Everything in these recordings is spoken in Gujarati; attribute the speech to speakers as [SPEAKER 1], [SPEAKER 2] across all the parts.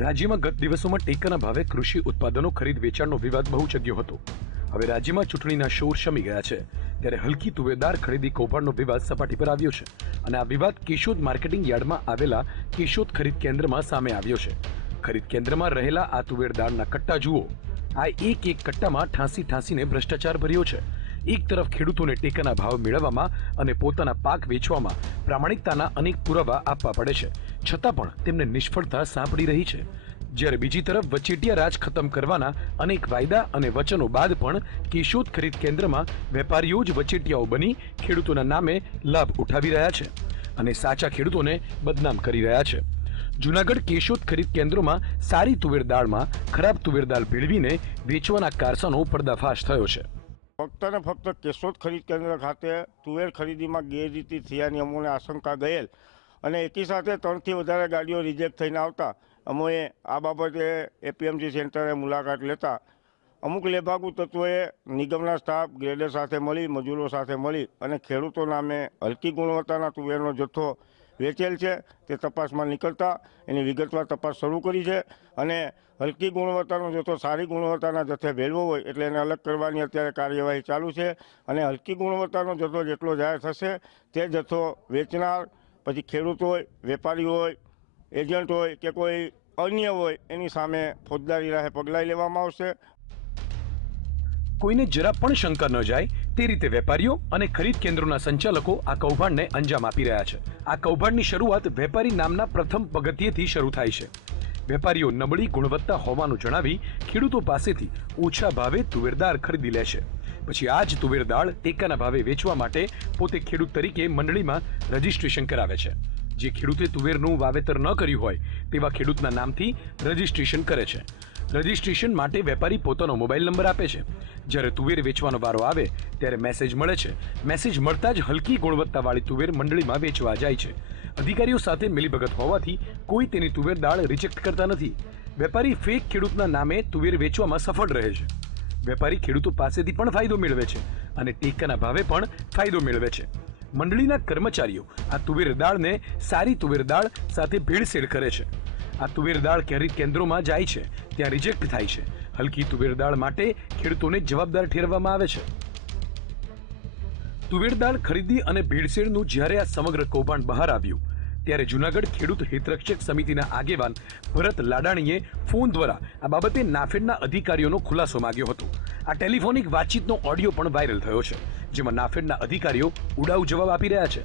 [SPEAKER 1] રાજ્યમાં ગત દિવસોમાં ટેકાના ભાવે કૃષિ ઉત્પાદનો, ખરીદ, વેચાણનો વિવાદ બહુ ચગ્યો હતો. હવે રાજ્યમાં ચૂંટણીના શોર શમી ગયા છે. ત્યારે હલકી તુવેદાર ખરીદી કૌભાંડનો વિવાદ સપાટી પર આવ્યો છે અને આ વિવાદ કેશોદ માર્કેટિંગ યાર્ડમાં આવેલા કેશોદ ખરીદ કેન્દ્રમાં સામે આવ્યો છે. ખરીદ કેન્દ્રમાં રહેલા આ તુવેરદાળના કટ્ટા જુઓ. આ એક એક કટ્ટામાં ઠાંસી ઠાંસીને ભ્રષ્ટાચાર ભર્યો છે. એક તરફ ખેડૂતોને ટેકાના ભાવ મેળવવામાં અને પોતાના પાક વેચવામાં પ્રામાણિકતાના અનેક પુરાવા આપવા પડે છે. છતાં પણ તેમને નિષ્ફળતા સાંપડી રહી છે. જ્યારે બીજી તરફ વચેટિયા રાજ ખતમ કરવાના અનેક વાયદા અને વચનો બાદ પણ કેશોદ ખરીદ કેન્દ્રમાં વેપારીઓ જ વચેટિયાઓ બની ખેડૂતોના નામે લાભ ઉઠાવી રહ્યા છે અને સાચા ખેડૂતોને બદનામ કરી રહ્યા છે. જુનાગઢ કેશોદ ખરીદ કેન્દ્રોમાં સારી તુવેર દાળમાં ખરાબ તુવેર દાળ ભેળવીને વેચવાના કારસાનો પર્દાફાશ થયો છે.
[SPEAKER 2] ફક્ત ને ફક્ત કેશોદ ખરીદ કેન્દ્ર ખાતે તુવેર ખરીદીમાં ગેરરીતિ થયાની અમોને આશંકા ગયેલ અને એકી સાથે ત્રણથી વધારે ગાડીઓ રિજેક્ટ થઈને આવતા અમોએ આ બાબતે એપીએમસી સેન્ટરે મુલાકાત લેતા અમુક લેભાગુ તત્વોએ નિગમના સ્ટાફ, ગ્રેડર સાથે મળી, મજૂરો સાથે મળી અને ખેડૂતો નામે હલકી ગુણવત્તાના તુવેરનો જથ્થો વેચેલ છે. તે તપાસમાં નીકળતા એની વિગતવાર તપાસ શરૂ કરી છે અને હલકી ગુણવત્તાનો જથ્થો સારી ગુણવત્તાના જથ્થે ભેળવો હોય એટલે એને અલગ કરવાની અત્યારે કાર્યવાહી ચાલુ છે અને હલકી ગુણવત્તાનો જથ્થો જેટલો જાહેર થશે તે જથ્થો વેચનાર, પછી ખેડૂત હોય વેપારી હોય એજન્ટ હોય કે કોઈ અન્ય હોય, એની સામે ફોજદારી રાહે પગલાં લેવામાં આવશે.
[SPEAKER 1] કોઈને જરા પણ શંકા ન જાય, તે રીતે વેપારીઓ અને ખરીદ કેન્દ્રોના સંચાલકો આ કૌભાંડને અંજામ આપી રહ્યા છે. આ કૌભાંડની શરૂઆત વેપારી નામના પ્રથમ પગથિયેથી શરૂ થાય છે. વેપારીઓ નબળી ગુણવત્તા હોવાનું જણાવી ખેડૂતો પાસેથી ઓછા ભાવે તુવેરદાર ખરીદી લે છે. પછી આ જ તુવેરદાળ ટેકાના ભાવે વેચવા માટે પોતે ખેડૂત તરીકે મંડળીમાં રજીસ્ટ્રેશન કરાવે છે. જે ખેડૂતે તુવેરનું વાવેતર ન કર્યું હોય તેવા ખેડૂતના નામથી રજિસ્ટ્રેશન કરે છે. રજિસ્ટ્રેશન માટે વેપારી પોતાનો મોબાઈલ નંબર આપે છે. જ્યારે તુવેર વેચવાનો વારો આવે, ત્યારે મેસેજ મળે છે. મેસેજ મળતા જ હલકી ગુણવત્તાવાળી તુવેર મંડળીમાં વેચવા જાય છે. અધિકારીઓ સાથે મિલીભગત હોવાથી કોઈ તેની તુવેર દાળ રિજેક્ટ કરતા નથી. વેપારી ફેક ખેડૂતના નામે તુવેર વેચવામાં સફળ રહે છે. વેપારી ખેડૂતો પાસેથી પણ ફાયદો મેળવે છે અને ટેકાના ભાવે પણ ફાયદો મેળવે છે. મંડળીના કર્મચારીઓ. આ તુવેર દાળને સારી તુવેર દાળ સાથે ભેળસેળ કરે છે. આ તુવેર દાળ ખરીદ કેન્દ્રોમાં જાય છે, ત્યાં રિજેક્ટ થાય છે. હલકી તુવેર દાળ માટે ખેડૂતોને જવાબદાર ઠેરવવામાં આવે છે. તુવેર દાળ ખરીદી અને ભેળસેળનું જ્યારે આ સમગ્ર કૌભાંડ બહાર આવ્યું, ત્યારે જુનાગઢ ખેડૂત હિતરક્ષક સમિતિના આગેવાન ભરત લાડાણીએ ફોન દ્વારા આ બાબતે નાફેડના અધિકારીઓનો ખુલાસો માગ્યો હતો. આ ટેલિફોનિક વાતચીતનો ઓડિયો પણ વાયરલ થયો છે જેમાં નાફેડના અધિકારીઓ ઉડાઉ જવાબ આપી રહ્યા છે.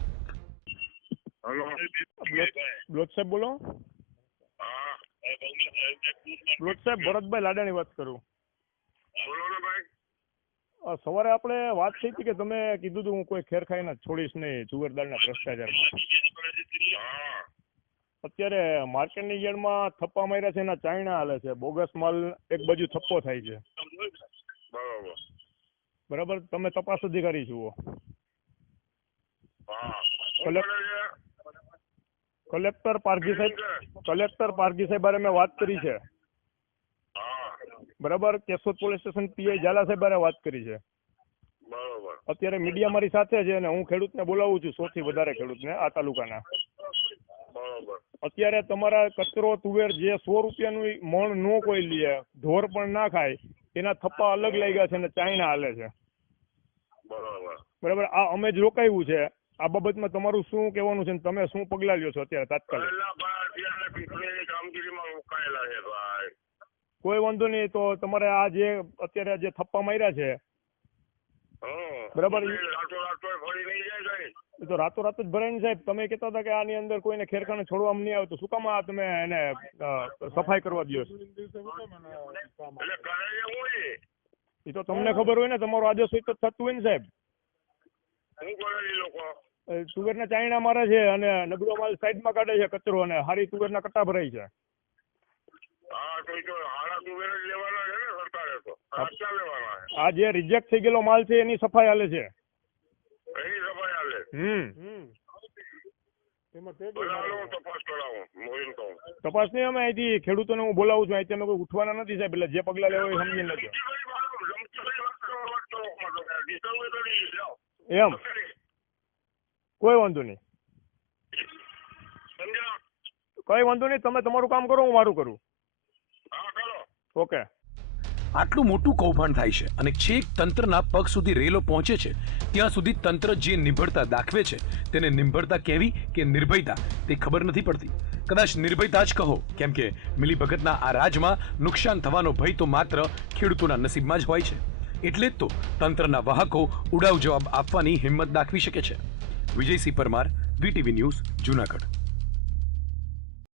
[SPEAKER 3] બ્લોચ સાહેબ બોલો. બ્લોચ સાહેબ ભરતભાઈ લાડાણી વાત કરું.
[SPEAKER 2] બોલો ને ભાઈ
[SPEAKER 3] અ, સવારે આપણે વાત થઈ હતી કે તમે કીધું હતું હું કોઈ ખેરખાઈને છોડીશ નહીં જુવેરદારના ભ્રષ્ટાચારમાં.
[SPEAKER 2] હા
[SPEAKER 3] અત્યારે માર્કેટની યાર્ડમાં થપ્પા માર્યા છે એના ચાઇના હાલે છે. બોગસ માલ એક બાજુ થપ્પો થાય છે.
[SPEAKER 2] બરોબર.
[SPEAKER 3] બરાબર? તમે તપાસ અધિકારી જુઓ. કલેક્ટર પારઘી સાહેબ કલેક્ટર પારઘી સાહેબ બારે મેં વાત કરી છે. બરાબર? Keshod police station PI Zala સાહેબ બારે વાત કરી છે. અત્યારે મીડિયા મારી સાથે છે અને હું ખેડૂતને બોલાવું છું સૌથી વધારે ખેડૂતને આ તાલુકાના.
[SPEAKER 2] બરોબર.
[SPEAKER 3] અત્યારે તમારા કચરો તુવેર જે સો રૂપિયાનું મણ નો કોઈ લે ઢોર પણ ના ખાય એના થપ્પા અલગ લાગ્યા છે અને ચાઇના હાલે છે.
[SPEAKER 2] બરાબર.
[SPEAKER 3] આ અમે જ રોકાયું છે. આ બાબતમાં તમારું શું કહેવાનું છે તમે શું પગલા લ્યો છો અત્યારે તાત્કાલિક?
[SPEAKER 2] કામગીરીમાં રોકાયેલા છે ભાઈ.
[SPEAKER 3] કોઈ વાંધો નહીં તો તમારે આ જે અત્યારે જે થપ્પા માર્યા છે બરાબર.
[SPEAKER 2] ચૂંટણી રાતો રાતો
[SPEAKER 3] તો જ ભરાય ને સાહેબ. તમે કહેતા હતા કે આની અંદર કોઈને ખેરખાને છોડવામાં નહીં આવે તો શું કામ આ તમે એને સફાઈ કરવા દો એ તો તમને ખબર હોય ને તમારું આજે તો થતું હોય ને સાહેબ. તુવેરના ચાયણા મારે છે અને નબળો માલ સાઈડમાં કાઢે છે કચરો અને હારી તુવેરના કટ્ટા ભરાય છે.
[SPEAKER 2] હા તો હારા તો તુવેર લેવાના છે
[SPEAKER 3] આ જે રિજેક્ટ થઈ ગયેલો માલ છે એની સફાઈ હાલે છે.
[SPEAKER 2] એની સફાઈ હાલે.
[SPEAKER 3] હમ.
[SPEAKER 2] તપાસ
[SPEAKER 3] નહીં અમે અહીંથી ખેડૂતોને હું બોલાવું છું અહીંથી અમે કોઈ ઉઠવાના નથી સાહેબ એટલે જે પગલાં લેવા હોય એ સમજી લેજો. એમ? કોઈ વાંધો નહીં. કઈ વાંધો નહીં તમે તમારું કામ કરો હું મારું કરું. ઓકે.
[SPEAKER 1] આટલું મોટું કૌભાંડ થાય છે અને છેક તંત્રના પગ સુધી રેલો પહોંચે છે, ત્યાં સુધી તંત્ર જે નિર્ભરતા દાખવે છે, તેને નિર્ભરતા કહેવી કે નિર્ભયતા, તે ખબર નથી પડતી. કદાચ નિર્ભયતા જ કહો, કેમ કે મિલીભગતના આ રાજમાં નુકસાન થવાનો ભય તો માત્ર ખેડૂતોના નસીબમાં જ હોય છે. એટલે જ તો તંત્રના વાહકો ઉડાવ જવાબ આપવાની હિંમત દાખવી શકે છે. Vijaysinh Parmar, VTV news, Junagadh.